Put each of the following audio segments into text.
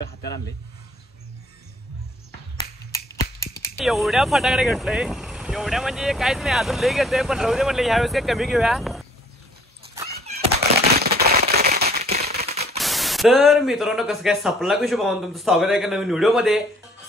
हातात आणले एवढ्या फटाकडे घेतलंय एवढ्या म्हणजे काहीच नाही अजून लई घेतोय पण राहू दे म्हणलं ह्या वेळेस काय कमी घेऊया। तर मित्रांनो कसं काय सपला कशी पाहून तुमचं स्वागत आहे का नवीन व्हिडिओ मध्ये।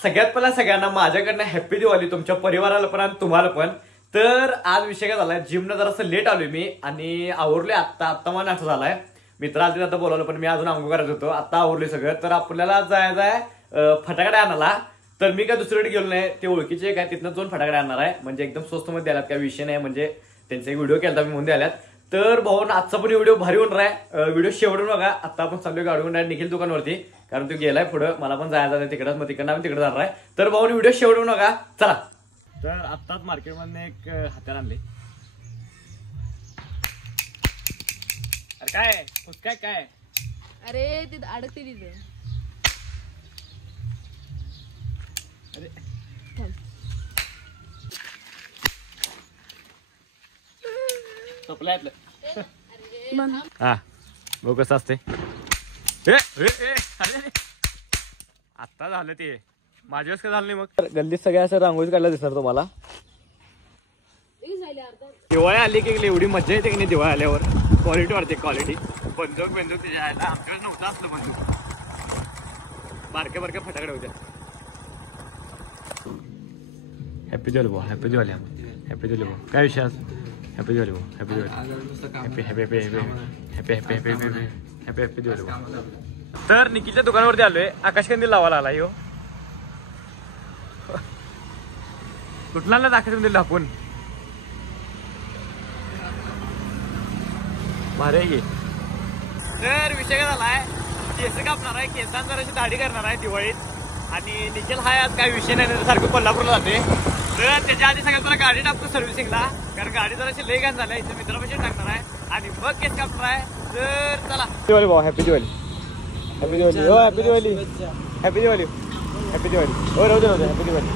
सगळ्यात पहिला सगळ्यांना माझ्याकडनं हॅपी दिवाळी तुमच्या परिवाराला पण आणि तुम्हाला पण। तर आज विषय काय झालाय जिमनं जरासं लेट आलोय मी आणि आवरले आत्ता मला नाश्ता झालाय। मित्र आलते आता बोलावलं पण मी अजून अंघोळ करत होतो आता आवरले सगळं। तर आपल्याला जायचं आहे फटाकडे आणायला। तर मी काय दुसरीकडे गेलो नाही ते ओळखीचे काय तिथनं दोन फटाकडे आणणार आहे म्हणजे एकदम स्वस्त मध्ये द्यायला काय विषय नाही म्हणजे त्यांचा एक व्हिडिओ केला मी म्हणून द्यायलात। तर भाऊ आजचा पण व्हिडिओ भारी होणार आहे व्हिडिओ शेवटून बघा। आता आपण चाललोय गाडीवरून निखिल दुकानवरती कारण तो गेलाय पुढं मला पण जायचं आहे तिकडं मग तिकडनं आम्ही तिकडे जाणार आहे। तर भाऊ व्हिडिओ शेवटून बघा चला। तर आत्ताच मार्केटमधनं एक हातात आणले अरे काय काय काय अरे ते अडकते तिथे अरे हा बघ कसं असते आता झालं ते माझ्या वेळेस काय झालं नाही। मग गल्लीत सगळ्या असं रांगोळी काढला दिसणार तुम्हाला। दिवाळी आली की एवढी मजा येते की नाही दिवाळी आल्यावर क्वालिटी वाढते क्वालिटी। बंदूक त्याच्या आयला आमच्याकडे नव्हतं असलं बंदूक बारक्या बारक्या फटाकडे होत्या। हॅपी दिवाळी भाऊ हॅपी दिवाळी हॅपी दिवाळी भाऊ काय विषय हॅपी दिवाळी भाऊ happy Diwali happy happy happy happy happy happy happy happy happy Diwali भाऊ। तर निखिलच्या दुकानावरती आलोय आकाशकंदील लावायला आला यो कुठला ना आकाशकंदील दाखवून भारी घे। तर विषय काय झालाय केस कापणार आहे केसांना जराशी दाढी करणार आहे दिवाळीत आणि निखिल हाय आज काय विषय नाही सारखं कोल्हापूरला जाते। तर त्याच्या आधी सगळ्यात मला गाडी टाकतो सर्व्हिसिंगला कारण गाडी जराशी लई घाण झाली इथे मित्रापाशी टाकणार आहे आणि मग केस कापणार आहे। तर चला दिवाळी भाऊ हॅपी दिवाळी हॅपी दिवाळी हो happy Diwali happy Diwali happy Diwali हो राहू दे happy Diwali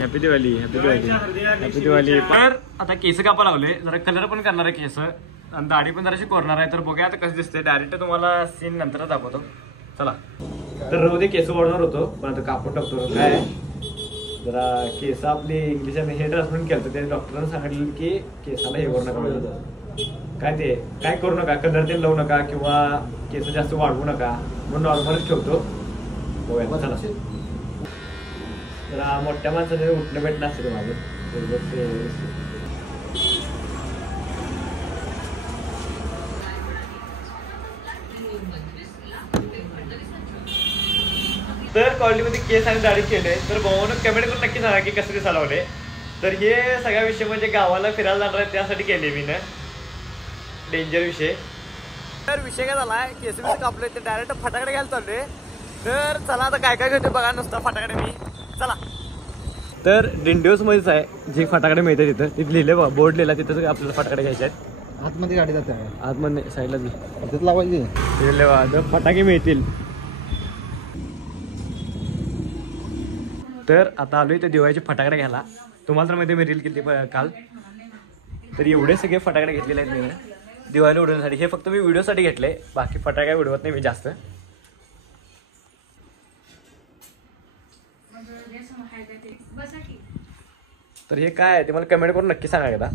happy Diwali happy Diwali happy Diwali. तर आता केस कापा लावले जरा कलर पण करणार आहे केस आणि दाढी पण जराशी कोरणार आहे। तर बघूया आता कसं दिसतंय डायरेक्ट तुम्हाला सीन नंतर दाखवतो चला। तर राहू दे केस वाढणार होतो पण आता कापून टाकतो काय जरा केस आपली इंग्लिश आणि हेअर ट्रान्सप्लांट केलं त्या डॉक्टरांनी सांगितलं की केसाला हे करू नका काय ते काय करू नका कलर ते लावू नका किंवा केस जास्त वाढवू नका म्हणून नॉर्मलच ठेवतो बघूया चला। जरा मोठ्या माणसाने उठणं भेटणं असते माझं तर क्वालिटीमध्ये केस आणि दाढी केले तर भाऊनं कमेंट करून नक्की सांगा की कसं दिसायला लावले। तर हे सगळ्या विषय म्हणजे गावाला फिरायला जाणार आहे त्यासाठी केले मी ना डेंजर विषय। तर विषय काय झालाय केस बिस कापले ते डायरेक्ट फटाकडे घ्यायला चालले। तर चला आता काय काय घेतो बघा नुसता फटाकडे मी चला। तर डिंडिओस मध्येच आहे जे फटाकडे मिळते तिथं तिथे लिहिले बघा बोर्ड लिहिला तिथं आपल्याला फटाकडे घ्यायचे आहेत। आतमध्ये गाडी जाते आतमध्ये साईडला लावायची फटाके मिळतील। तर आता आलोय तर दिवाळीचे फटाकडे घ्यायला तुम्हाला तर माहिती मी रील केली काल। तर एवढे सगळे फटाकडे घेतलेले आहेत मी दिवाळी उडवण्यासाठी हे फक्त मी व्हिडिओसाठी घेतले बाकी फटाके उडवत नाही मी जास्त। तर हे काय आहे ते मला कमेंट करून नक्की सांगा एकदा।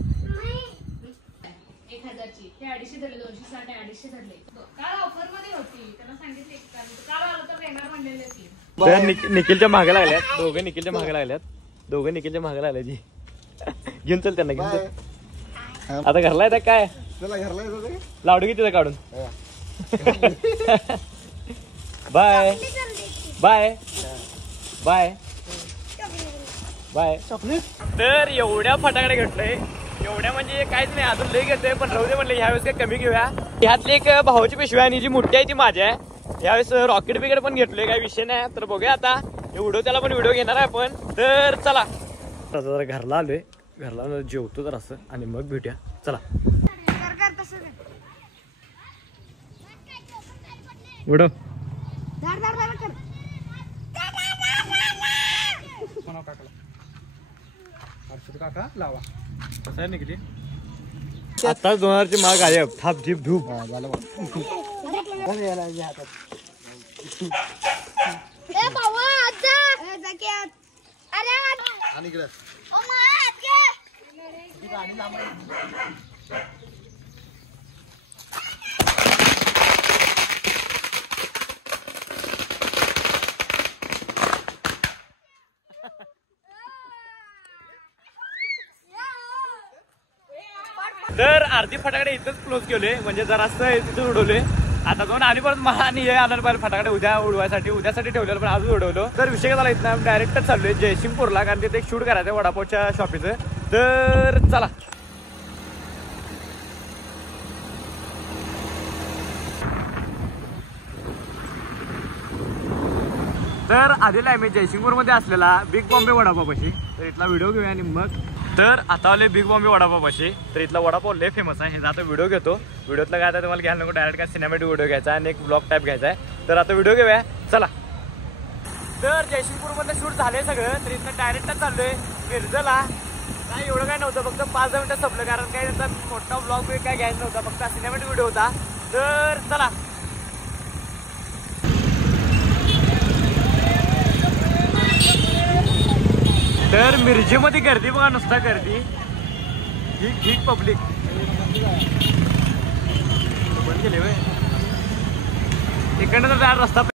1000ची हे 250 धरले 260 250 धरले काल ऑफर मध्ये होती त्याला सांगितले काल आलं तर येणार म्हणलेले ती। तर निखिलच्या मागे लागल्यात दोघं निखिलच्या मागे लागल्यात दोघं निखिलच्या मागे लागल्या जी घेऊन चल त्यांना घेऊन चल। आता घरला येतात काय लावडू की तिथं काढून बाय बाय बाय बाय। तर एवढ्या फटाकडे घेतलंय एवढ्या म्हणजे काहीच नाही अजून लई घेतोय पण राहू दे म्हणलं ह्यावेळेस काय कमी घेऊया। ह्यातली एक भावाची पिशवी आणि जी मोठी आहे ती माझी आहे। यावेळेस रॉकेट बिकेट पण घेतलोय काही विषय नाही। तर बघूया आता व्हिडिओ त्याला पण व्हिडिओ घेणार आहे आपण। तर चला आता जरा घरला आलोय घरला जेवतो तर असं आणि मग भेटूया चला। उडव काका लावा कसं आहे निघली आता 2000ची माग आहे थाप झीप धूप झालं इकडं तर अर्धी फटाकडे इथंच क्लोज केले म्हणजे जरासं तिथं उडवले. आता दोन आणि परत मला आणि हे आनंद पाहिजे फटाकडे उद्या उडवायसाठी उद्यासाठी ठेवलेलं पण अजून उडवलं. तर विषय झाला इथं डायरेक्टच चाललोय जयसिंगपूरला कारण तिथे एक शूट करायचं वडापावच्या शॉपीचं. तर चला तर आधीला आम्ही जयसिंगपूरमध्ये असलेला बिग बॉम्बे वडापावपाशी तर इथला व्हिडिओ घेऊया आणि मग तर आता आले बिग बॉम्बे वडापावपाशी. तर इथला वडापाव लय फेमस आहे. हे आता व्हिडिओ घेतो. व्हिडिओतला काय आता तुम्हाला घ्यायला नको डायरेक्ट काय सिनेमॅटिक व्हिडिओ घ्यायचा आणि एक ब्लॉग टाईप घ्यायचा आहे. तर आता व्हिडिओ घेऊया चला. तर जयसिंगपूरमधलं शूट झालंय सगळं. तर इथं डायरेक्टच चाललोय मिरजला. काय एवढं काय नव्हतं फक्त 5-10 मिनिटं संपलं कारण काय त्याचा मोठा ब्लॉग काय घ्यायचा नव्हता फक्त सिनेमॅटिक व्हिडिओ होता. तर चला तर मिरजेमध्ये गर्दी बघा नुसता गर्दी ठीक ठीक पब्लिक बंद केले इकडनं तर रस्ता